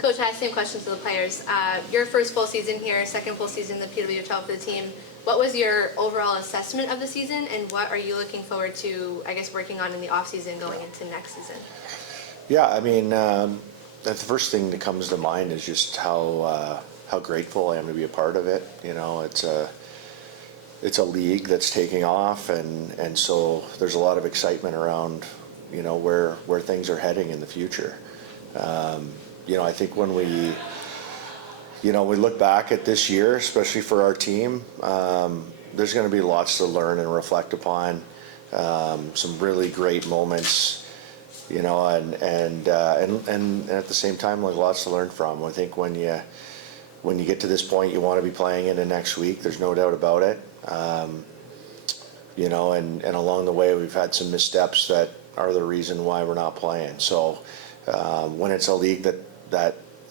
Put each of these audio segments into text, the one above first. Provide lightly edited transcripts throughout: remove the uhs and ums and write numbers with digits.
Coach, I have the same question to the players. Your first full season here, second full season in the PWHL for the team. What was your overall assessment of the season, and what are you looking forward to, I guess, working on in the off season going into next season? Yeah, I mean, the first thing that comes to mind is just how grateful I am to be a part of it. You know, it's a league that's taking off, and so there's a lot of excitement around, you know, where things are heading in the future. You know, I think when we look back at this year, especially for our team, there's going to be lots to learn and reflect upon. Some really great moments, you know, and at the same time, like, lots to learn from. I think when you get to this point, you want to be playing in the next week. There's no doubt about it. You know, and along the way, we've had some missteps that are the reason why we're not playing. So when it's a league that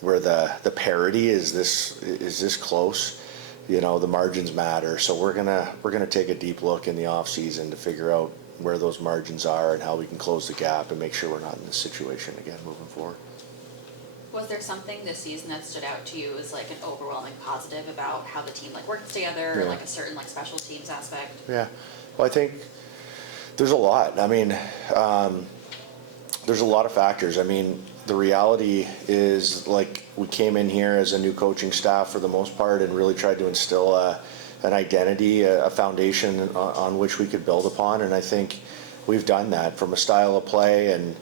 where the parity is this close, you know, the margins matter. So we're gonna take a deep look in the off season to figure out where those margins are and how we can close the gap and make sure we're not in this situation again moving forward. Was there something this season that stood out to you as like an overwhelming positive about how the team like works together, or like a certain like special teams aspect? Yeah, well, I think there's a lot. I mean, there's a lot of factors. I mean, the reality is, like, we came in here as a new coaching staff for the most part and really tried to instill an identity, a foundation on which we could build upon, and I think we've done that from a style of play and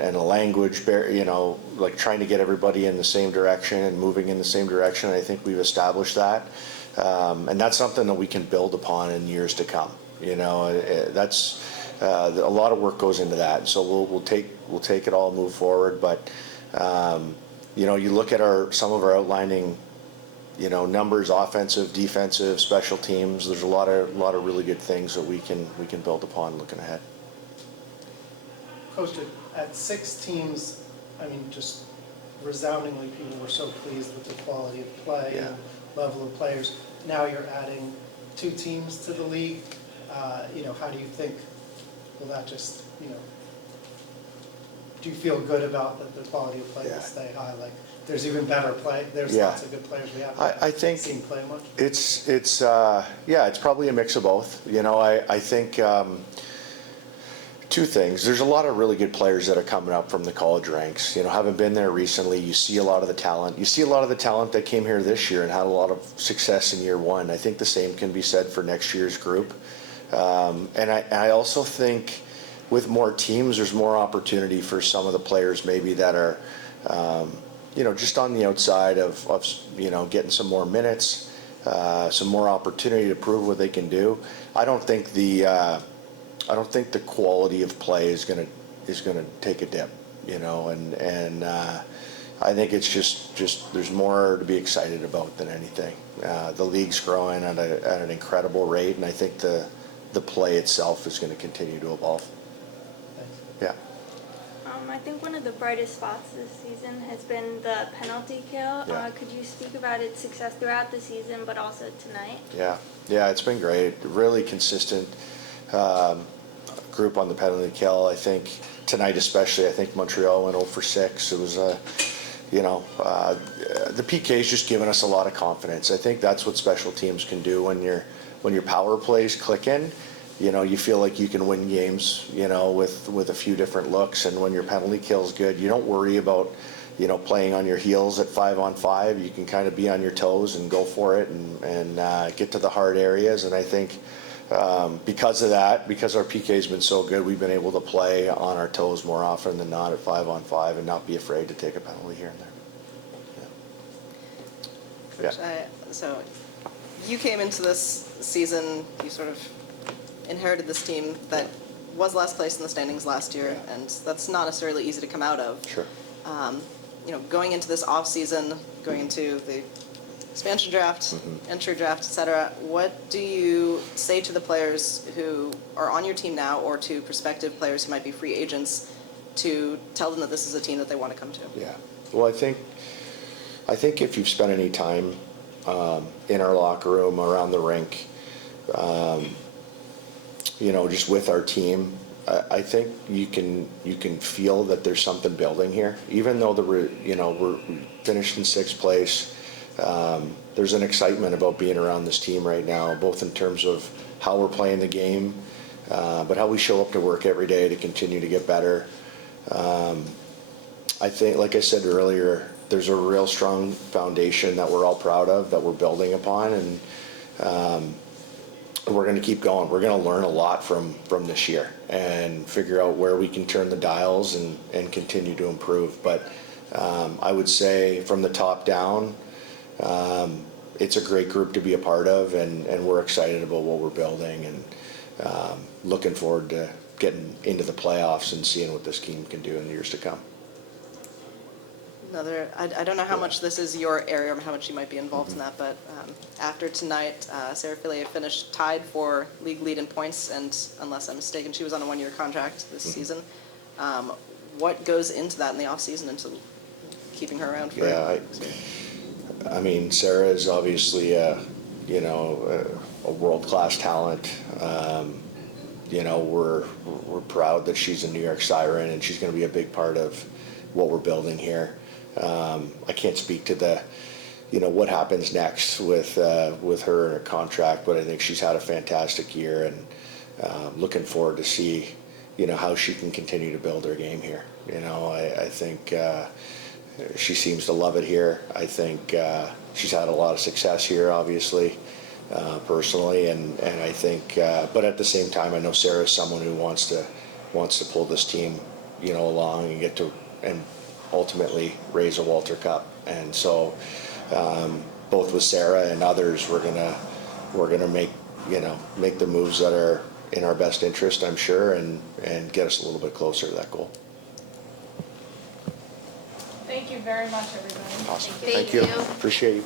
a language, you know, like trying to get everybody in the same direction and moving in the same direction. I think we've established that, and that's something that we can build upon in years to come. You know, that's a lot of work goes into that. So we'll take it all, move forward. But you know, you look at some of our outlining, you know, numbers, offensive, defensive, special teams. There's a lot of really good things that we can build upon looking ahead. Coach, at 6 teams, I mean, just resoundingly, people were so pleased with the quality of play and level of players. Now you're adding 2 teams to the league. You know, how do you think, will that just, you know, do you feel good about the quality of play will stay high? Like, there's even better play. There's lots of good players we haven't I think seen play much. It's probably a mix of both. You know, I think 2 things. There's a lot of really good players that are coming up from the college ranks. You know, haven't been there recently. You see a lot of the talent. You see a lot of the talent that came here this year and had a lot of success in year 1. I think the same can be said for next year's group. And I also think with more teams, there's more opportunity for some of the players maybe that are, you know, just on the outside of you know, getting some more minutes, some more opportunity to prove what they can do. I don't think the quality of play is gonna take a dip, you know, and I think it's just there's more to be excited about than anything. The league's growing at an incredible rate, and I think the play itself is going to continue to evolve. Thanks. Yeah. I think one of the brightest spots this season has been the penalty kill. Yeah. Could you speak about its success throughout the season, but also tonight? Yeah, it's been great. Really consistent group on the penalty kill. I think tonight especially, I think Montreal went 0 for 6. It was you know, the PK's just given us a lot of confidence. I think that's what special teams can do when your power plays click in. You know, you feel like you can win games, you know, with a few different looks. And when your penalty kill's good, you don't worry about, you know, playing on your heels at 5-on-5. You can kind of be on your toes and go for it and get to the hard areas. And I think because of that, because our PK's been so good, we've been able to play on our toes more often than not at 5-on-5 and not be afraid to take a penalty here and there. Yeah. So you came into this season, you sort of inherited this team that was last place in the standings last year, and that's not necessarily easy to come out of. Sure. You know, going into this off season, going into the expansion draft, entry draft, etc. What do you say to the players who are on your team now, or to prospective players who might be free agents, to tell them that this is a team that they want to come to? Yeah. Well, I think if you've spent any time in our locker room, around the rink, you know, just with our team, I think you can feel that there's something building here, even though we're finished in sixth place. There's an excitement about being around this team right now, both in terms of how we're playing the game, but how we show up to work every day to continue to get better. I think, like I said earlier, there's a real strong foundation that we're all proud of, that we're building upon, and we're going to keep going. We're going to learn a lot from this year and figure out where we can turn the dials and continue to improve. But I would say from the top down, it's a great group to be a part of, and we're excited about what we're building, and looking forward to getting into the playoffs and seeing what this team can do in the years to come. I don't know how much this is your area or how much you might be involved in that, but after tonight, Sarah Fillier finished tied for league lead in points, and unless I'm mistaken, she was on a one-year contract this season. What goes into that in the off-season into keeping her around for? Yeah, I mean, Sarah is obviously a world-class talent. We're proud that she's a New York Siren, and she's going to be a big part of what we're building here. I can't speak to what happens next with her and her contract, but I think she's had a fantastic year, and looking forward to see how she can continue to build her game here. I think she seems to love it here. I think she's had a lot of success here, obviously, personally, and I think, but at the same time, I know Sarah is someone who wants to pull this team, along and get to and ultimately raise a Walter Cup. And so, both with Sarah and others, we're gonna make the moves that are in our best interest, I'm sure, and get us a little bit closer to that goal. Thank you very much, everybody. Awesome. Thank you. Appreciate you.